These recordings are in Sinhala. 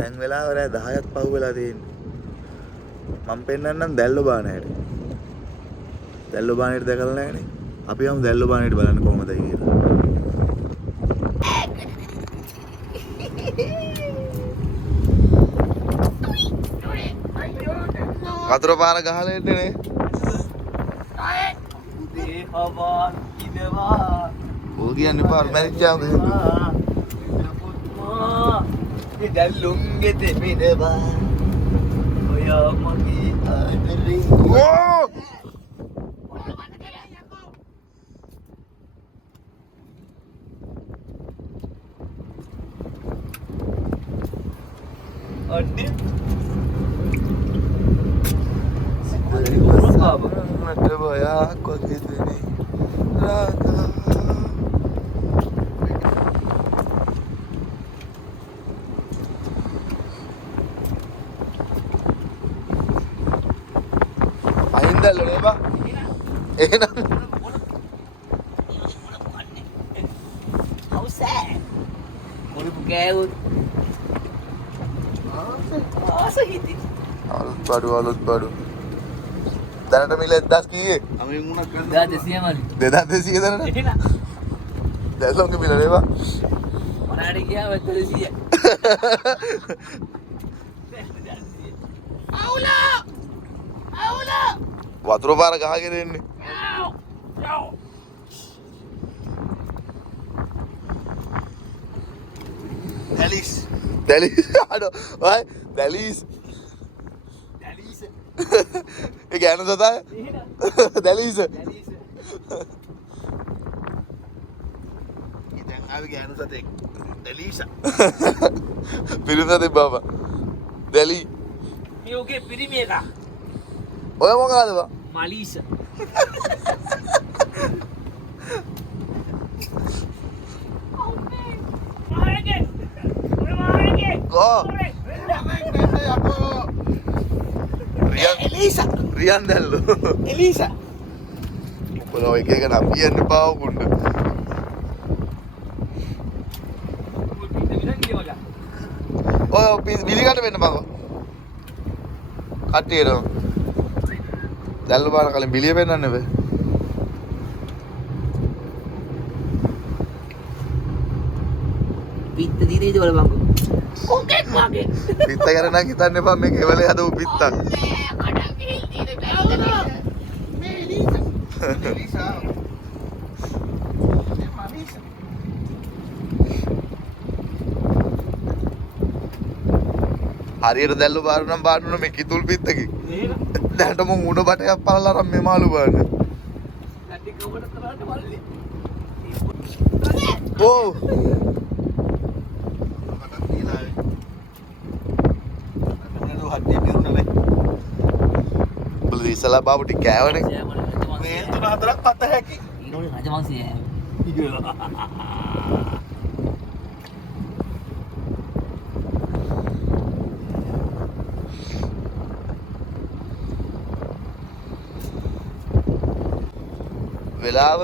දැන් වෙලාව රෑ 10ක් පහු වෙලා තියෙන්නේ. මම පෙන්නන්නම් දැල්ලෝ බාන හැටි. දැල්ලෝ බානෙට දැකලා නැහනේ. අපි යමු දැල්ලෝ බානෙට බලන්න කොහමද කියලා. වතුර පාර ගහලා එන්නේ නේ. උදේ හවා ඉදවා. ඕක කියන්නේ පාර මැරිච්චාම දැල්ලුන්ගේ දෙමිනවා. ඔයා මගේ ආදරේ. ඕ! අඩේ මට බයක් වගේ දෙනේ. රාගා අහින්දල්ල නේ බා. එහෙනම් අවසෑ මොරුපු ගෑවුත් ආසහිති අලුත් බඩු දැනට මිල 1000 කීයේ? අමෙන් මුණක් කරලා 2200 මලි 2200 දැනට එහෙනම් දැල්ලොන්ගේ මිල නේ බා. මොනාට ගියාම 200 අවුලා වතුර පාර ගහගෙන එන්නේ. දැලිස් අඩෝ වයි දැලිස් ඒ ගෑනු සතාය දැලිස් ඉතින් ආවි ගෑනු සතෙක් දැලිස් පිරිසතේ බබා දැලි මේ ඔගේ පිරිමි එක ඔය මොකද බා මලීස කෝ එලීසා රියන් දැල්ලෝ එලීසා මොකද ඔය එක එක නම් කියන්න පාව කුණ්ඩ ඔය බිලිකට වෙන්න බං කට්ටියට දැල්ලෝ බාන කලින් බිලිය පෙන්නන්න බෑ පිත්ත දිනේ ඉතවල බංගෝ කොකෙක් වගේ පිත්ත ගැන නම් හිතන්න එපා මේ කෙවලේ හදපු පිත්තක් හරියට දැල්ලෝ බාන නම් බාන්න මේ කිතුල් පිත්තකි දැන්ට මම උඩ බටයක් පලලා අරන් මේ මාළු බාන්න කටි කවඩ තරහට වල්ලි ඕ ඉස්සලා බාබු ටික කෑවනේ මේ 3-4ක් පත හැකි ඊනෝනේ රජවංශය වෙලාව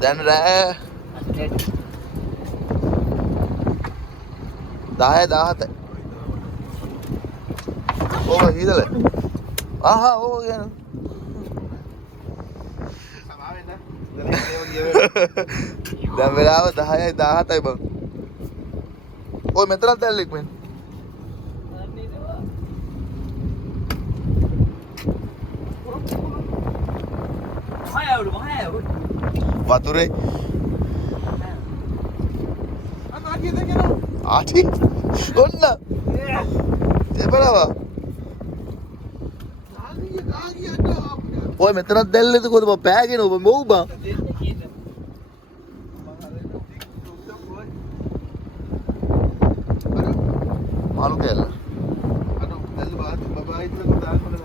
දැන් රෑ 10:17 ඕව හිදල ආහා ඕව කියන දැන් වෙලාව 10:17යි බං ඔය මෙතනත් දැල්ලෙක් මෙන්න වතුරේ ආටි ඔන්න දෙපරවා ඔය මෙතනත් දැල්ලෙද කොහොමද බං පෑගෙන ඔබ මොව් බං මාළු කෑල්ල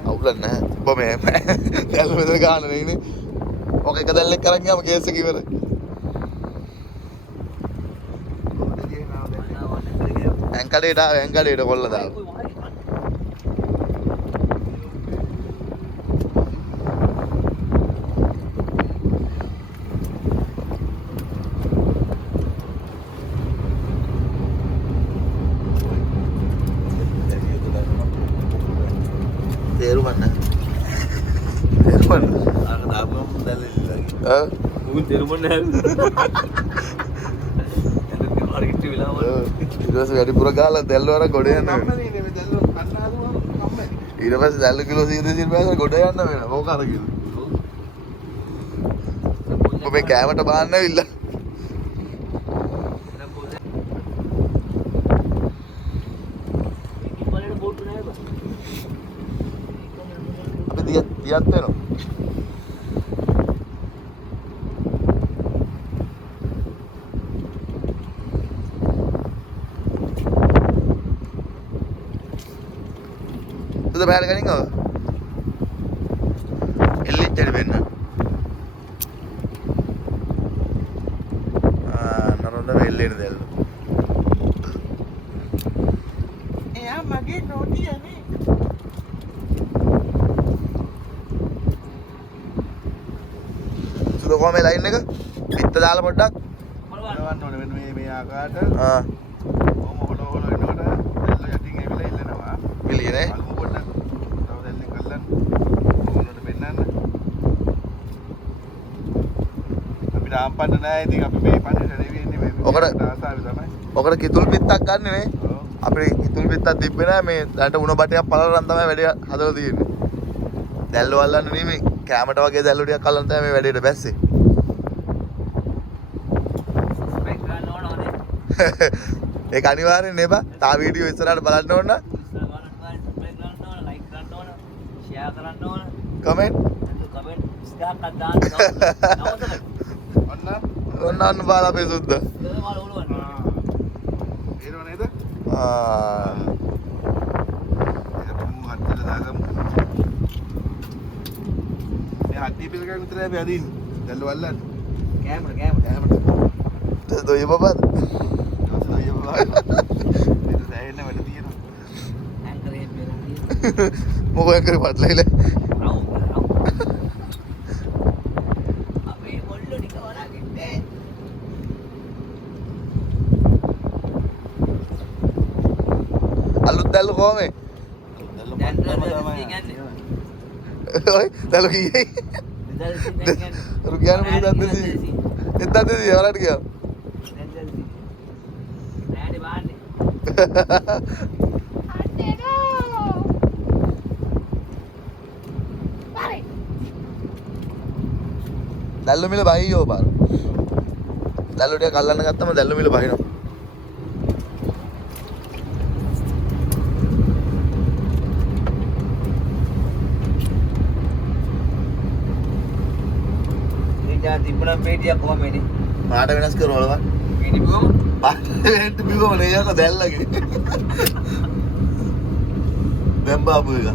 අවුලක් නැහැ ඔබ මේ දැල්ල මෙතන ගහන්න නෙන්නේ ඔක එක දැල්ලෙක් කරන් ගියාම කේස් එක ඉවරයි ඇංකඩේට ආව ඇංකඩේට කොල්ල දාව මුන් දෙරුමන ඊට වැඩිපුර ගාලා දැල්ල වර ගොඩ යන්න ඊට පස්සේ දැල්ල කිලෝ 100 200 ගොඩ යන්න වෙන මොකක් අර කිව්ව ඔබ මේ කෑමට බාන්න ඇවිල්ලා අපි දියත් වෙනවා itu bayar kan enggak? Elit jadi benar. Naronda elit del. Ya, mage noti ani. Sudah kau main lain nega? Kita dalam produk. බලවන්න ඕනේ වෙන මේ ආකාරයට Ah, කොහොම හොලවල වෙනකොට දැල්ල යටින් ඇවිල්ලා ඉල්ලනවා. pilih ni. අලුම පොඩ්ඩක් තව දැල්ලෙන් කල්ලන්න. ඕනට පෙන්නන්න. අපිට ආම්පන්න නැහැ. ඉතින් අපි මේ පන්නේට නෙවෙන්නේ මේ. ඔකට- ආසාවෙ තමයි. ඔකට කිතුල් පිත්තක් ගන්න නේ. ඔව්. අපේ කිතුල් පිත්තක් තිබ්බේ නැහැ මේ දැන්ට උණ බටයක් පළරන් තමයි වැඩේ හදලා තියෙන්නේ. දැල්ල වල්ලන්න නෙමෙයි කැමරට වගේ දැල්ල ටිකක් අල්ලන් තමයි මේ වැඩේට බැස්සේ. ඒක අනිවාර්යෙන් නේ බා. තා වීඩියෝ ඉස්සරහට බලන්න ඕන නම් කමෙන්ට් ඔන්න ඔන්න බලලා අපේ සුද්ද. ඒනව නේද? ආ ඒක මු හත්තල දාගමු. මේ හත්ටි පිළ ගන්න විතරයි අපි අදින්නේ. දැල්ල වල්ලන්න. කෑමට. දොයි බබාද? දොයිය බබා. ඒක දැනෙන්න වැඩ තියෙනවා. මොකෝ කරේ පටලයිල. අලුත් දැල්ල කොහමද? ඔය දැල්ල කීයේ? රුගියාන මොකද දෙන්නේ? එතන දෙන්නේ වලට ගියා. දැල්ල මිල බහියෝ බාර. දැල්ල ටික අල්ලන්න ගත්තම දැල්ල මිල බහිනවා. තිබුණා පේටියක් කොහමද? පාට වෙනස් කරනවලවා. පේටි බිව්වම පාට වෙනට බිවම නේ යක දැල්ලගේ. දැන් බාපු එක.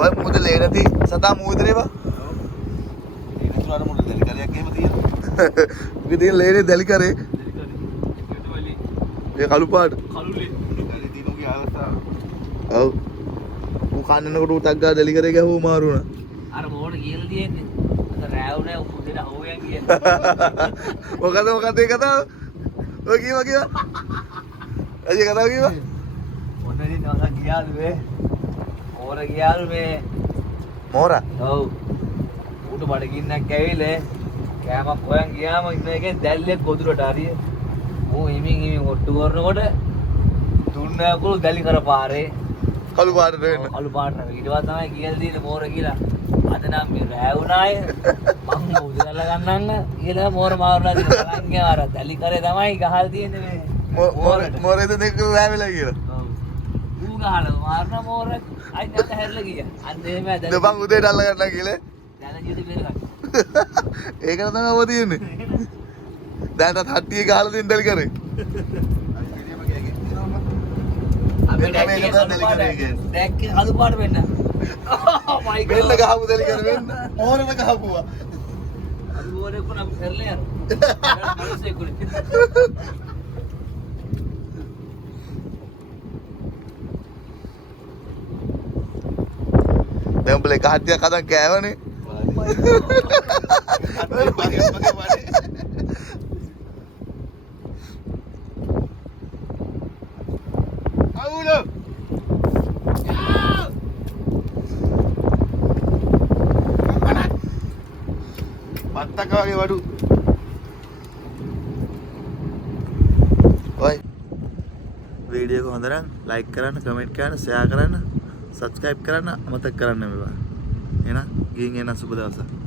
ඔය මුද ලේනති සතා මූදරේ බා. අර මොකද දැලි කරයක් එහෙම තියෙනවා. උගේ තියෙන ලේනේ දැලි කරේ. ඒ කළු පාට. දැලි දිනුගේ අවස්ථාව. ඔව්. උන් කන්නනකොට උටක් ගා දැලි කරේ ගැහුව මාරු වුණා. අර මොකට කියලා තියෙන්නේ. අර රෑව් නෑ උදේට හොයන් කියන්නේ. මොකද ඒ කතාව? ඔය කීවා. අයිය කතාව කීවා? මොන ඉතින් දවසක් ගියාලු මේ. ඕර ගියාලු මේ. මෝරා. ඔව්. උඩ බඩගින්නක් ඇවිල්ලා කෑමක් හොයන් ගියාම ඉන්න එකෙන් දැල්ලෙක් ගොදුරට හරිය. මෝ හිමින් ඔට්ටු කරනකොට දුන්නකුළු දැලි කර පාරේ කළු පාටට වෙන්න. අලු පාට ඊට පස්සේ තමයි කියලා දෙන්නේ මෝර කියලා. අද නම් මේ රෑ වුණාය. මම උදේලා ගන්නන්න කියලා මෝර මාරුලා දිනවා. බලන් ගියා අර දැලි කරේ තමයි ගහලා තියෙන්නේ මේ. මෝරේද දෙක වැවෙලා කියලා. ඔව්. ඌ ගහලා මාරන මෝර අයි නැත හැරලා ගියා. අන්න එහෙම දැලි. දෙපන් උදේට අල්ල ගන්න කියලා. දැලි ජීවිතේ බේරගන්න. ඒක තමයි ඔබ තියෙන්නේ. දැන්ට හට්ටිය ගහලා දෙන්න දැලි කරේ. අපේ මේක තමයි දැලි කරේ කියන්නේ. දැක්කේ අලු පාට වෙන්න. Oh my god. වෙන්න ගහපු දැලි කර වෙන්න. මෝරේට ගහපුවා. අලු මෝරේ කොන අපි කරලා යන. මනුස්සයෙක් උනේ. දැන් උඹලා එක හට්ටියක් හදන් කෑවනේ. අතේ වගේ වඩේ. අවුල. මත්තක වගේ වඩු. ඔයි වීඩියෝ එක හොඳ නම් ලයික් කරන්න, කමෙන්ට් කරන්න, ෂෙයා කරන්න, සබ්ස්ක්‍රයිබ් කරන්න අමතක කරන්න මේවා. එහෙනම් ගිහින් එන්න සුබ දවසක්.